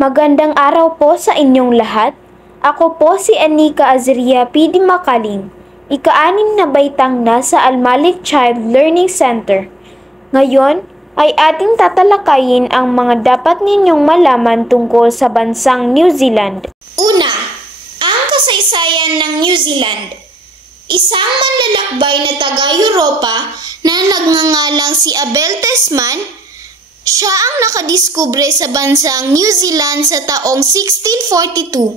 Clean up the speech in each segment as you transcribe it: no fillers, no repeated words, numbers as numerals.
Magandang araw po sa inyong lahat. Ako po si Anika Azria P. Di Makaling, ika-6 na baitang nasa Al-Malik Child Learning Center. Ngayon ay ating tatalakayin ang mga dapat ninyong malaman tungkol sa bansang New Zealand. Una, ang kasaysayan ng New Zealand. Isang manlalakbay na taga-Europa na nagngangalang si Abel Tasman. Siya ang nakadiskubre sa bansang New Zealand sa taong 1642.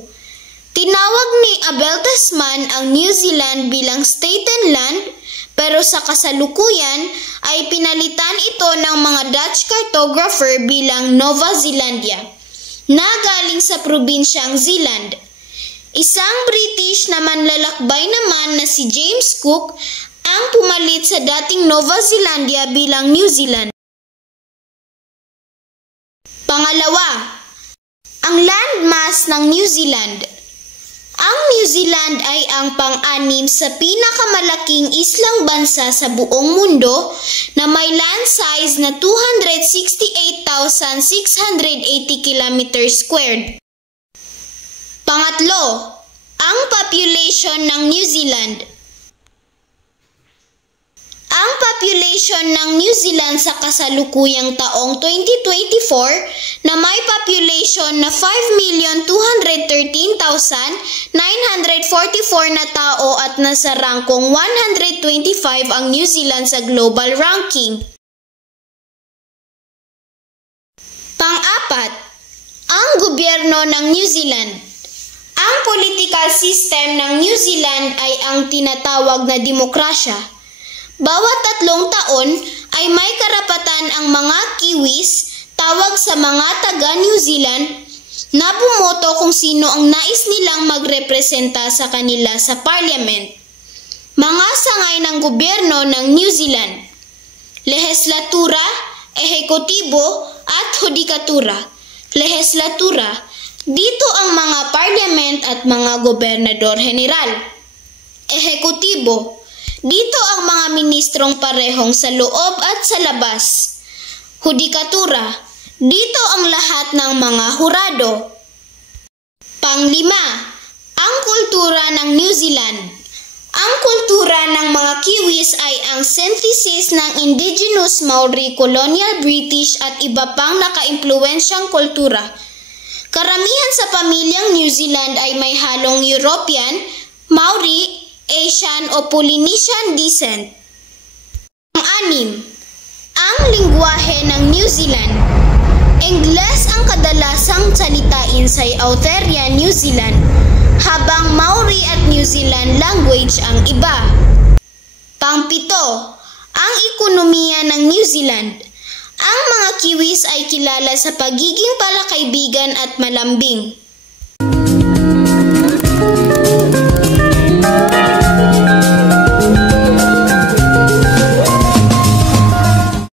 Tinawag ni Abel Tasman ang New Zealand bilang Staten Land, pero sa kasalukuyan ay pinalitan ito ng mga Dutch cartographer bilang Nova Zealandia, na galing sa probinsyang Zealand. Isang British na manlalakbay naman na si James Cook ang pumalit sa dating Nova Zealandia bilang New Zealand. Pangalawa, ang landmass ng New Zealand. Ang New Zealand ay ang pang-anim sa pinakamalaking islang bansa sa buong mundo na may land size na 268,680 km². Pangatlo, ang population ng New Zealand. Ang population ng New Zealand sa kasalukuyang taong 2024 na may population na 5,213,944 na tao at nasa rangkong 125 ang New Zealand sa global ranking. Pang-apat, ang gobyerno ng New Zealand. Ang political system ng New Zealand ay ang tinatawag na demokrasya. Bawat 3 taon ay may karapatan ang mga Kiwis, tawag sa mga taga New Zealand, na bumoto kung sino ang nais nilang magrepresenta sa kanila sa parliament. Mga sangay ng gobyerno ng New Zealand: lehislatura, ehekutibo at hudikatura. Lehislatura, dito ang mga parliament at mga gobernador general. Ehekutibo, dito ang mga ministrong parehong sa loob at sa labas. Hudikatura, dito ang lahat ng mga hurado. Panglima, ang kultura ng New Zealand. Ang kultura ng mga Kiwis ay ang synthesis ng indigenous Maori, colonial British at iba pang nakaimpluwensyang kultura. Karamihan sa pamilyang New Zealand ay may halong European, Maori, Asian o Polynesian descent. Pang-anim, ang lingwahe ng New Zealand. Ingles ang kadalasang salitain sa Aotearoa, New Zealand, habang Maori at New Zealand language ang iba. Pang-pito, ang ekonomiya ng New Zealand. Ang mga Kiwis ay kilala sa pagiging palakaibigan at malambing.